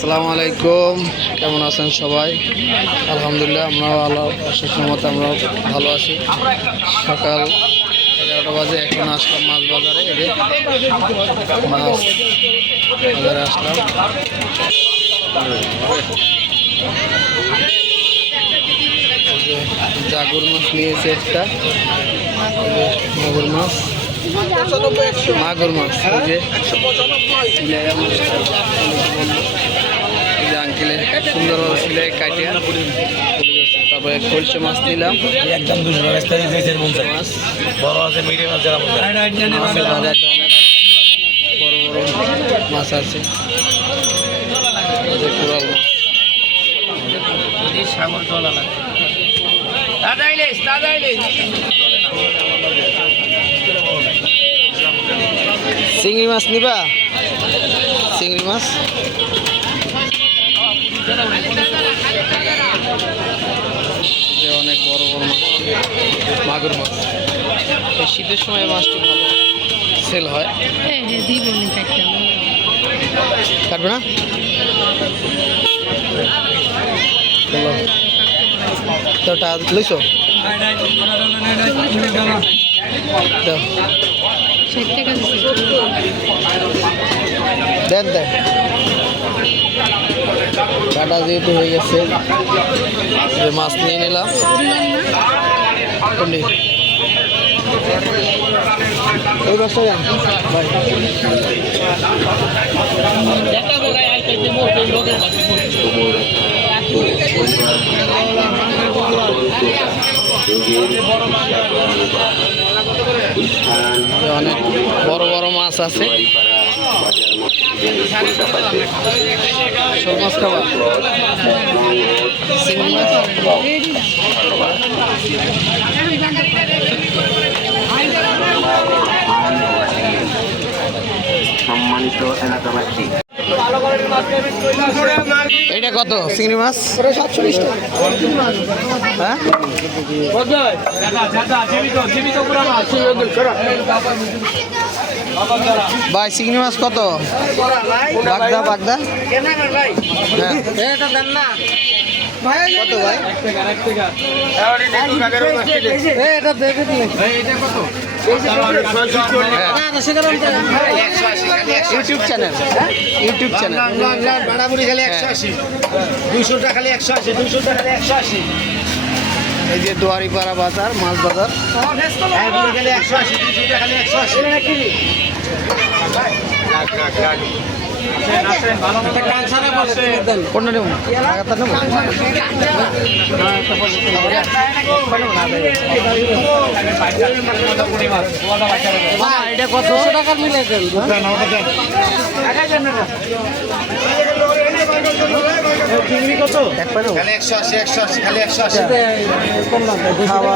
আসসালামু আলাইকুম। কেমন আছেন সবাই? আলহামদুলিল্লাহ, আমরাও আল্লাহ শেষ মতো আমরাও ভালো আছি। সকাল এগারোটা বাজে, এখন আসলাম মাছ বাজারে এদের মাছ বাজারে আসলাম। জাগুর মাছ নিয়েছে একটা মাগুর মাছ। মাগুর মাছ যে। আঙ্কেলে সুন্দরভাবে সিলাই কাটিয়ে তারপরে খলসে মাছ নিলাম। একদম দুশো টাকা মাছ বড় আছে মিডিয়াম আছে বড় বড় মাছ আছে। কোরাল মাছ সাগর চলা লাগে দাদা ইলিশ দাদা ইলিশ। চিংড়ি মাছ নিবা? চিংড়ি মাছ? যে অনেক বড় বড় মাছ। মাগুর মাছ। এই শীতের সময় মাছটি ভালো সেল হয়। হ্যাঁ হ্যাঁ কাটবে না? হ্যালো। তো ওটা লইছো। ষাট টাকা দেন দেন। কাটা যেহেতু হয়ে গেছে মাছ নিয়ে নিলাম। ওই মাছটা দেন। ভাই যে অনেক বড় বড় মাছ আছে। মাছ সম্মানিত এলাকাবাসী। এইটা কত চিংড়ি মাছ হ্যাঁ ভাই চিংড়ি মাছ কত বাগদা বাগদা হ্যাঁ কত ভাই এটা দিলে ইউটিউব চ্যানেল। YouTube channel. বাড়াবুড়ি খালি একশো আশি। দুইশো টাকা খালি একশো আশি দুইশো টাকা খালি একশো আশি। এই যে দুয়ারিপাড়া বাজার মাছ বাজার। একশো আশি খালি একশো আশি। এটা কত মিলে খালি একশো আশি একশো আশি খালি একশো আশি খাওয়া।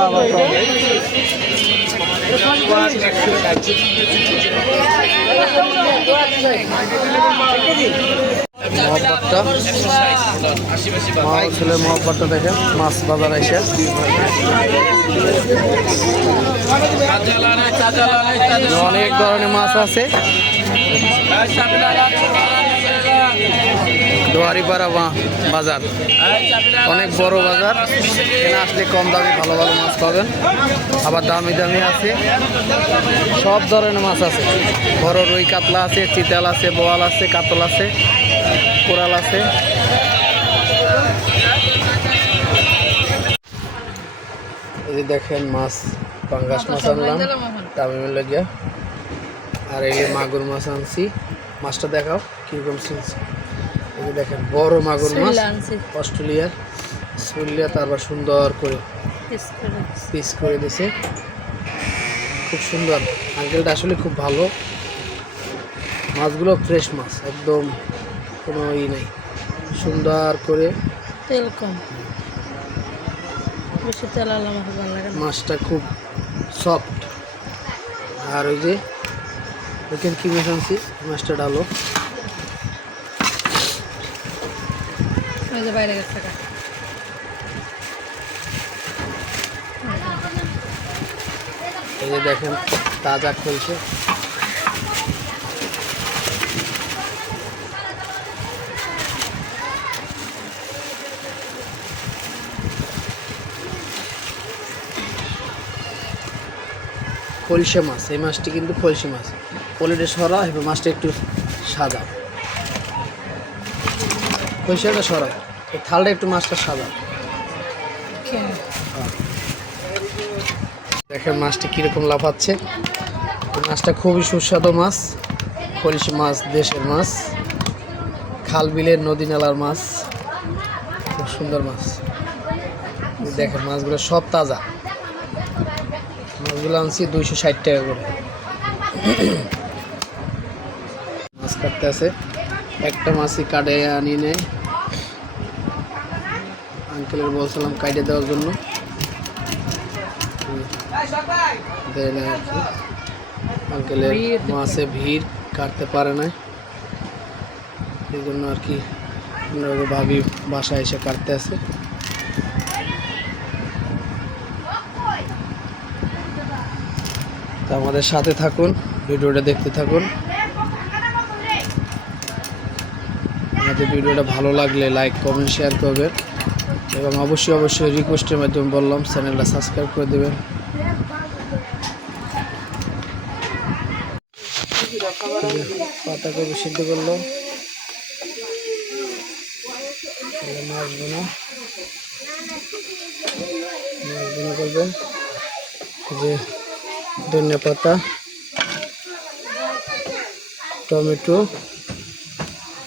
মহব্বতটা। মা ছেলের মহব্বতটা দেখেন মাছ বাজার এসে অনেক ধরনের মাছ আছে। দোয়ারিপাড়া বাজার। অনেক বড় বাজার। এখানে আসলে কম দামে ভালো ভালো মাছ পাবেন। আবার দামি দামি আছে। সব ধরনের মাছ আছে। বড় রুই কাতলা আছে, চিতাল আছে, বোয়াল আছে, কাতল আছে, কোরাল আছে। এই দেখেন মাছ, পাঙ্গাস মাছ আনলাম তামিমের লাগিয়া। আর এই মাগুর মাছ আনছি। মাছটা দেখাও, কীরকম শুনছি দেখেন বড় মাগুর মাছ অস্ট্রেলিয়ার। সুলিয়া তারপর সুন্দর করে পিস করে দিছে। খুব সুন্দর। আঙ্কেলটা আসলে খুব ভালো। মাছগুলো ফ্রেশ মাছ একদম কোনো ই নেই। সুন্দর করে তেল কম। বেশি তেল মাছটা খুব সফট। আর ওই যে দেখেন কি মাছ আনছি মাছটা ডালো। যে বাইরে গেছে এই যে দেখেন, তাজা খুলছে ফলসে মাছ, এই মাছটি কিন্তু ফলসে মাছ। পোলেটে সরা এবং মাছটা একটু সাদা ফলসেটা সরা এই থালটা একটু মাছটা সাদা দেখেন মাছটি কীরকম লাফাচ্ছে। মাছটা খুবই সুস্বাদু মাছ ফলসি মাছ দেশের মাছ খাল বিলের নদী নালার মাছ খুব সুন্দর মাছ। দেখেন মাছগুলো সব তাজা। মাছগুলো আনছি দুইশো ষাট টাকা করে। মাছ কাটতে আছে। একটা মাছই কাটে আনিয়ে নেয় আঙ্কেলের বলছিলাম কাটে দেওয়ার জন্য। দেয় আর কি। আঙ্কেলের ভিড়, কাটতে পারে না এই জন্য আর কি ভাবি বাসায় এসে কাটতে আসে তা আমাদের সাথে থাকুন, ভিডিওটা দেখতে থাকুন। আমাদের ভিডিওটা ভালো লাগলে লাইক কমেন্ট শেয়ার করবেন। এবং অবশ্যই অবশ্যই রিকোয়েস্টের মাধ্যমে বললাম চ্যানেলটা সাবস্ক্রাইব করে দেবেন। পাতাকপি সিদ্ধ করল তাহলে মাছ বোনা। বোনা করবেন যে ধনিয়া পাতা, টমেটো,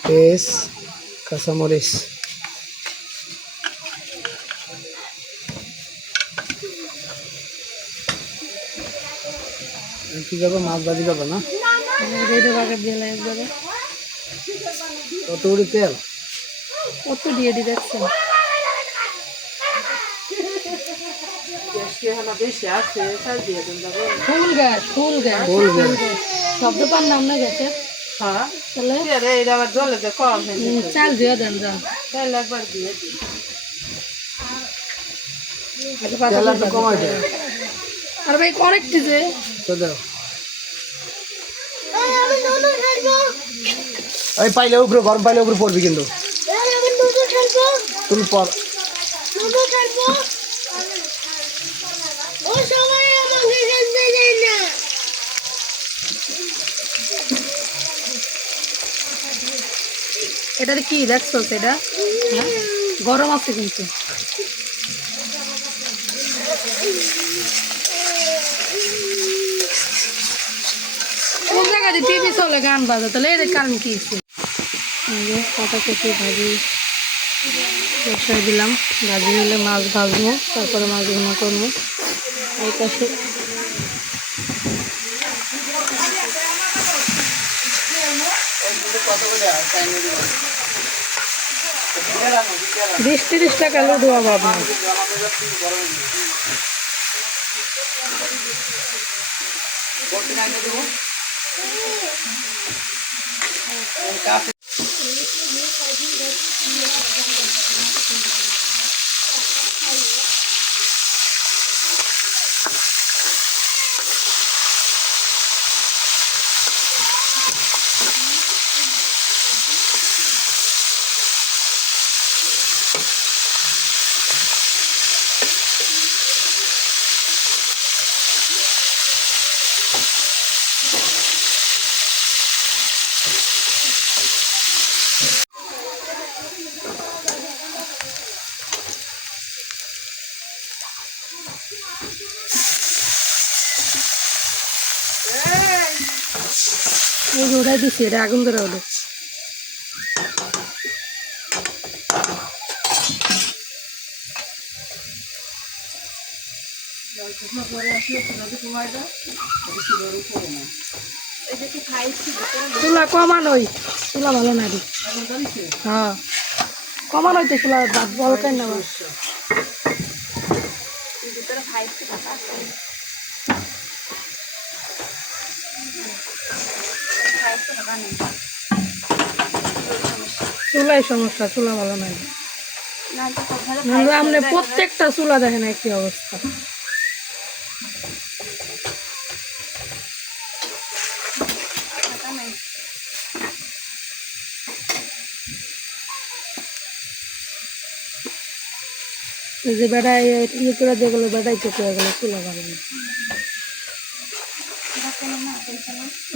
পেঁয়াজ, কাঁচামরিচ। কি যাবে? মাছ ভাজি যাবে না? কত তেল? কত দিয়ে দি দেখছেন ফুল গাছ ফুল গাছ। ফুল গাছ। শব্দ পার নাম না গেছে? চাল দিয়ে দেন তেল দিয়ে দেয় আর ভাই অনেকটি যে? তো দাও। এই পাইলে উপরে গরম পাইলে উপরে পড়বি কিন্তু তুমি পর এটাতে কি দেখছ সেটা হ্যাঁ? গরম আছে কিন্তু কোন জায়গায় টিভি চলে গান বাজে তাহলে এর কারণ কি কাটা কচি ভাজি বসাই দিলাম। ভাজি হলে মাছ ভাজবো, তারপরে মাছগুলো করব। এই পাশে বিশ তিরিশ টাকা লুডু অভাব নেই যে ওটাই দিচ্ছি এটা আগুন ধরে ওটা চুলা কমানোই চুলা ভালো না দি হ্যাঁ। কমানোই তো কেন চুলাই সমস্যা চুলা ভালো নাই। আপনি প্রত্যেকটা চুলা দেখেন একই অবস্থা। যে বেড়াই ইয়ে করে দিয়ে গেলো বেড়াই চেপে গেলো চুলা ভালো না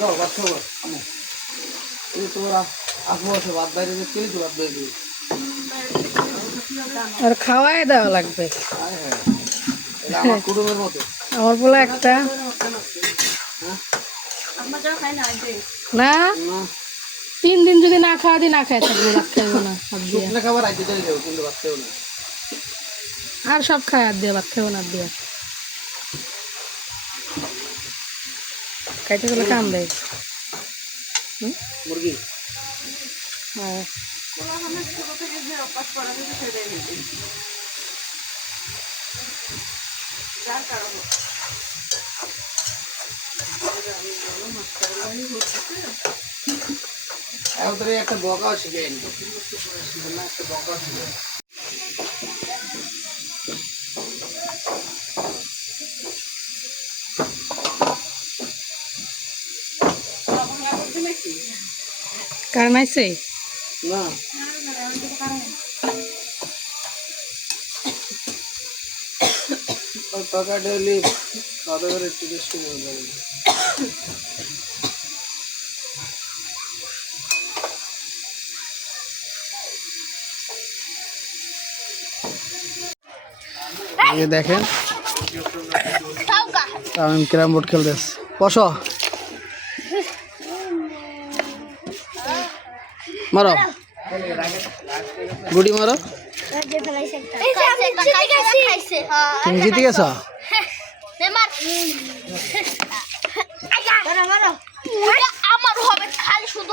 বাদ এই তোমার আছে বাদ বাইরে যে কেলি তো বাদ বাইরে আর খাওয়াই দেওয়া লাগবে। এটা আমার কুটুমের মতো। আমার বলে একটা। না না? তিন দিন যদি না খাওয়া দিই না খাই থাকব ভাত খাইবো না খাবার আর সব খাই আর দিয়ে ভাত খাইবো না দিয়ে। খাইতে গেলে কামবে মুরগি হ্যাঁ এখন তোর এই একটা বকাও শিখে নি একটা বকাও শিখে কারণ আইসে না। খাওয়া করে একটু বেশি মনে যাবে। মারো। গুডি মারো। তুমি জিতে গেছো আমার হবে খালি শুধু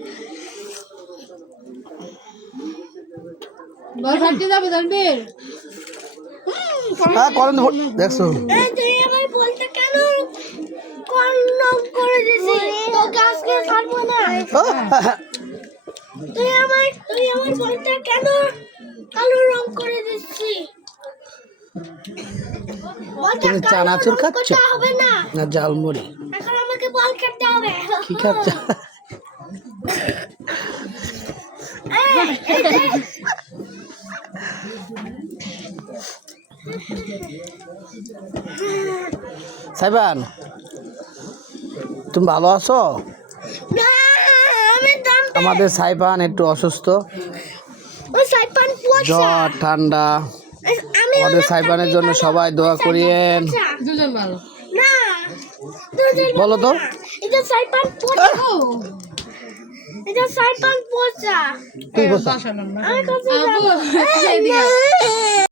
যাবে জানবি হ্যাঁ করেন দেখছ। তুই আমায় বলতে কেন কলম করে দিছি তোকে আজকে ছাড়বো না। তুই আমার তুই আমার বলতে কেন কালো রং করে দিচ্ছি তুমি চানাচুর খাচ্ছ? না। না জালমুড়ি এখন আমাকে বল কাটতে হবে। কি খাচ্ছ এই, এই যে, সাইবান তুমি ভালো আছো? আমাদের সাইবান একটু অসুস্থ। জ্বর ঠান্ডা। আমাদের সাইবানের জন্য সবাই দোয়া করিয়েন। বলো তো। এটা